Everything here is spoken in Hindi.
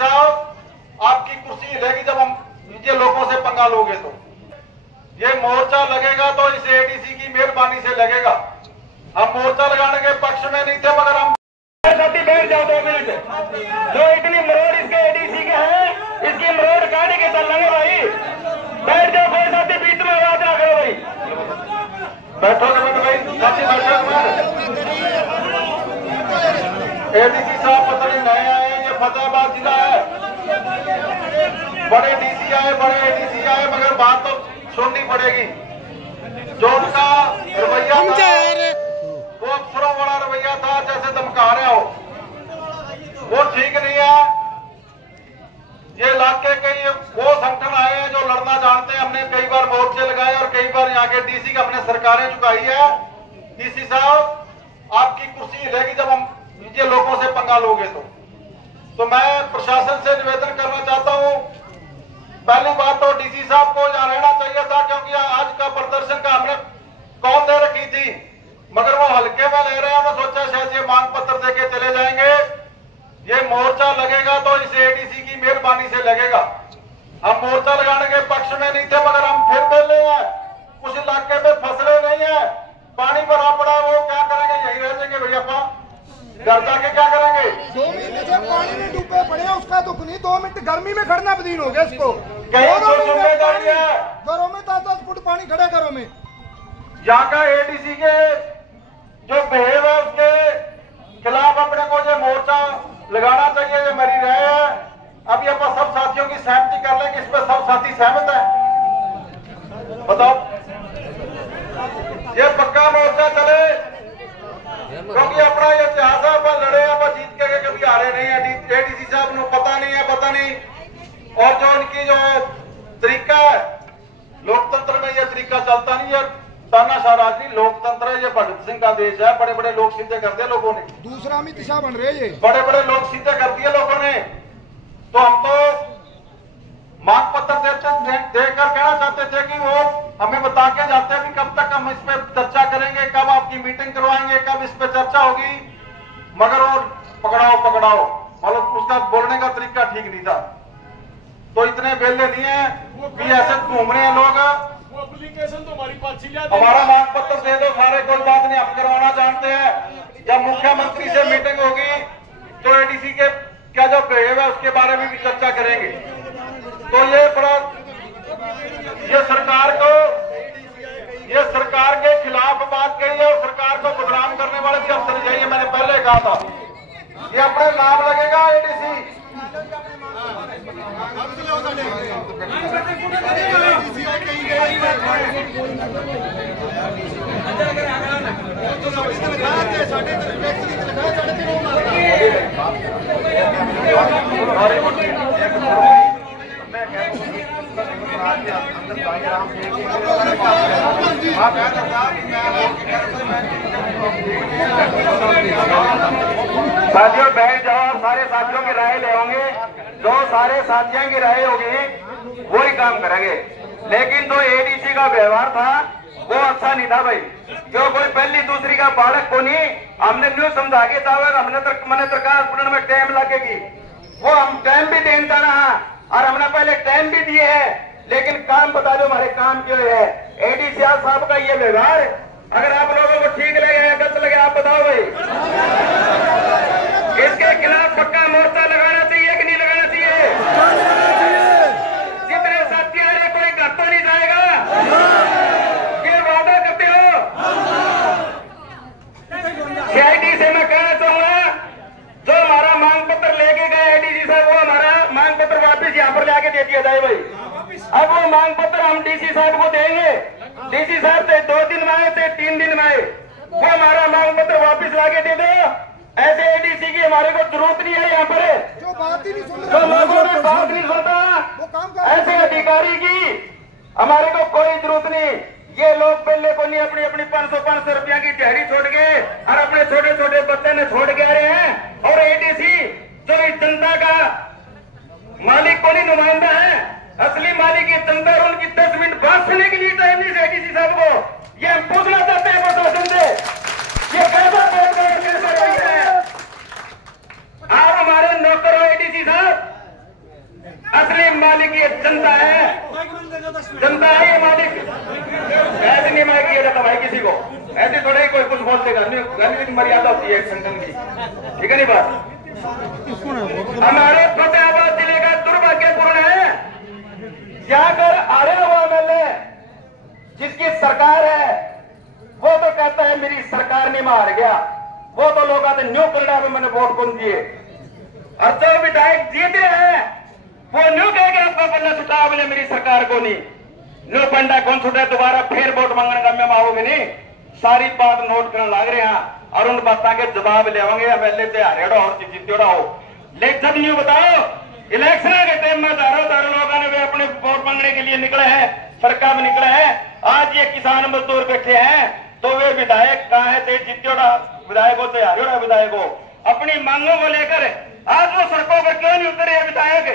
साहब आपकी कुर्सी हिलेगी जब हम ये लोगों से पंगा लोगे तो। ये मोर्चा लगेगा तो इस एडीसी की मेहरबानी से लगेगा। हम मोर्चा लगाने के पक्ष में नहीं थे, मगर हम साथी बैठ जाओ 2 मिनट। जो इतनी मरोड़ इसके एडीसी के हैं, इसकी मरोड़ काट के चलेंगे भाई। बैठ जाओ, कोई साथी बीच में आवाज ना करो भाई। बैठो भाई, साथी बैठो। एडीसी साहब पता नहीं नए आए, ये फतेहाबाद जिला है। बड़े डीसी आए, बड़े एडीसी आए, मगर बात तो सुननी पड़ेगी। जो उनका रवैया था वो अफसरों वाला रवैया था, जैसे धमका रहे हो, वो ठीक नहीं है। ये इलाके के वो संगठन आए हैं जो लड़ना जानते हैं। हमने कई बार मोर्चे लगाए और कई बार यहाँ के डीसी का अपने सरकारें झुकाई है। डीसी साहब आपकी कुर्सी हिलेगी जब हम ये लोगों से पंगा लोगे तो मैं प्रशासन से निवेदन करना चाहता हूँ। पहली बात तो डीसी साहब को यहाँ रहना चाहिए था, क्योंकि आज का प्रदर्शन का हमने कौन दे रखी थी, मगर वो हल्के में ले रहे हैं। उन्होंने सोचा शायद ये मांग पत्र देके चले जाएंगे। ये मोर्चा लगेगा तो इस एडीसी की मेहरबानी से लगेगा। हम मोर्चा लगाने के पक्ष में नहीं थे, मगर हम फिर बेले हैं। कुछ इलाके में फसलें नहीं है, पानी भरा पड़ा, वो क्या करेंगे, यही रह जाएंगे भैया। घर जाके क्या करेंगे? 2 मिनट से पानी में डूबे पड़े हैं, उसका दुख नहीं। 2 मिनट गर्मी में खड़ना बदीन हो गया इसको। जिम्मेदारी है घरों में 10-10 फुट पानी खड़ा घरों में। यहाँ का एडीसी के जो बिहेव है उसके खिलाफ अपने को जो मोर्चा लगाना चाहिए, ये मेरी राय है। अभी आप सब साथियों की सहमति कर लेंगे, इस पर सब साथी सहमत है? बताओ, ये पक्का मोर्चा चले, क्योंकि अपना ये इतिहास है, अपन लड़े हैं, अपन जीत के कभी हारे नहीं है। एडीसी साहब को पता नहीं। और जो इनकी जो तरीका है, लोकतंत्र में ये तरीका चलता नहीं है। तानाशाह राज नहीं, लोकतंत्र है। ये भगत सिंह का देश है। बड़े बड़े लोग सीधे कर दिए लोगों ने। दूसरा अमित शाह बन रहे, ये बड़े बड़े लोग सीधे कर दिए लोगों ने। तो हम तो मांग पत्र देकर कहना चाहते थे कि वो हमें बता के जाते हैं कि कब तक हम इस पे चर्चा करेंगे, कब आपकी मीटिंग करवाएंगे, कब इस पे चर्चा होगी। मगर वो पकड़ाओ मतलब उसका बोलने का तरीका ठीक नहीं था। तो इतने बेले नहीं है कि ऐसे घूम रहे हैं लोग। हमारा मांग पत्र दे दो, सारे, कोई बात नहीं, हम करवाना जानते हैं। जब मुख्यमंत्री से मीटिंग होगी तो एडीसी के क्या जो बिहेव है उसके बारे में भी चर्चा करेंगे। तो ये बड़ा ये सरकार के खिलाफ बात कही है, और सरकार को बदनाम करने वाले भी अफसर यही है। मैंने पहले कहा था, ये अपने नाम लगेगा एडीसी। साथियों बैठ जाओ, सारे साथियों की राय ले होंगे। जो सारे साथियों की राय होगी वही काम करेंगे। लेकिन जो एडीसी का व्यवहार था वो अच्छा नहीं था भाई। क्यों कोई पहली दूसरी का बालक को नहीं, हमने न्यू समझा के था, हमने तरकार पूर्ण में टाइम लगेगी, वो हम टाइम भी देता रहा और हमने पहले टाइम भी दिए है। लेकिन काम बता दो हमारे काम क्यों है। एडीसी साहब का ये व्यवहार अगर आप लोगों को ठीक लगे या गलत लगे आप बताओ भाई। इसके खिलाफ पक्का मोर्चा लगाना चाहिए कि नहीं लगाना चाहिए? जितने साथी आ रहे कोई घर तो नहीं जाएगा, ये वादा करते हो? सीआईडी से मैं कहना चाहूंगा, जो हमारा मांग पत्र लेके गए एडीसी साहब, वो हमारा मांग पत्र वापिस यहाँ पर लाके दे दिया जाए भाई। अब वो मांग पत्र हम डीसी साहब को देंगे। डीसी साहब से 2 दिन में आए थे, 3 दिन में आए, वो हमारा मांग पत्र वापिस लाके दे दो। ऐसे एडीसी की हमारे को जरूरत नहीं है यहाँ पर, जो बात ही नहीं सुन जो लोगों में बात नहीं सुनता, ऐसे अधिकारी की हमारे को कोई जरूरत नहीं। ये लोग पहले को नहीं अपनी अपनी 500 रुपया की दिहाड़ी छोड़ के और अपने छोटे छोटे बच्चे ने छोड़ के आ रहे हैं। और एडीसी जो इस जनता का मालिक को नहीं नुमाइंदा है, असली मालिक ये जनता, और उनकी 10 मिनट बात सुनने के लिए टाइम नहीं एडीसी साहब को। ये हम पूछना चाहते हैं प्रशासन से, ये कैसा कैसे रही है? आप हमारे नौकर हो एडीसी साहब, कोई कुछ बोलते घर की मर्यादा होती है एक संगठन की, ठीक है नहीं बात। हमारे फतेहाबाद जिले का दुर्भाग्यपूर्ण है, जाकर आड़े हुआ एमएलए जिसकी सरकार है वो तो कहता है मेरी सरकार नहीं मार गया, वो तो लोग आते न्यू कनाडा में मैंने वोट कौन दिए, और जो विधायक जीते हैं वो न्यू कह के आपका पन्ना छुटा बोले मेरी सरकार को नहीं, न्यू पंडा कौन छुटे दोबारा फिर वोट मांगने का में आओगे नहीं, सारी बात नोट करने लग रहे हैं और उन बातों के जवाब लेवांगे एमएलए से हरियाणा और जीत्योड़ा हो। लेकिन जब यूं बताओ इलेक्शन के टाइम में हजारों लोगों ने वे अपने वोट मांगने के लिए निकले हैं, सरकार में निकले हैं, आज ये किसान मजदूर बैठे हैं तो वे विधायक कहाँ है, जीत्योड़ा विधायकों से हरियाणा विधायकों अपनी मांगों को लेकर आज वो सड़कों पर क्यों नहीं उतरे विधायक,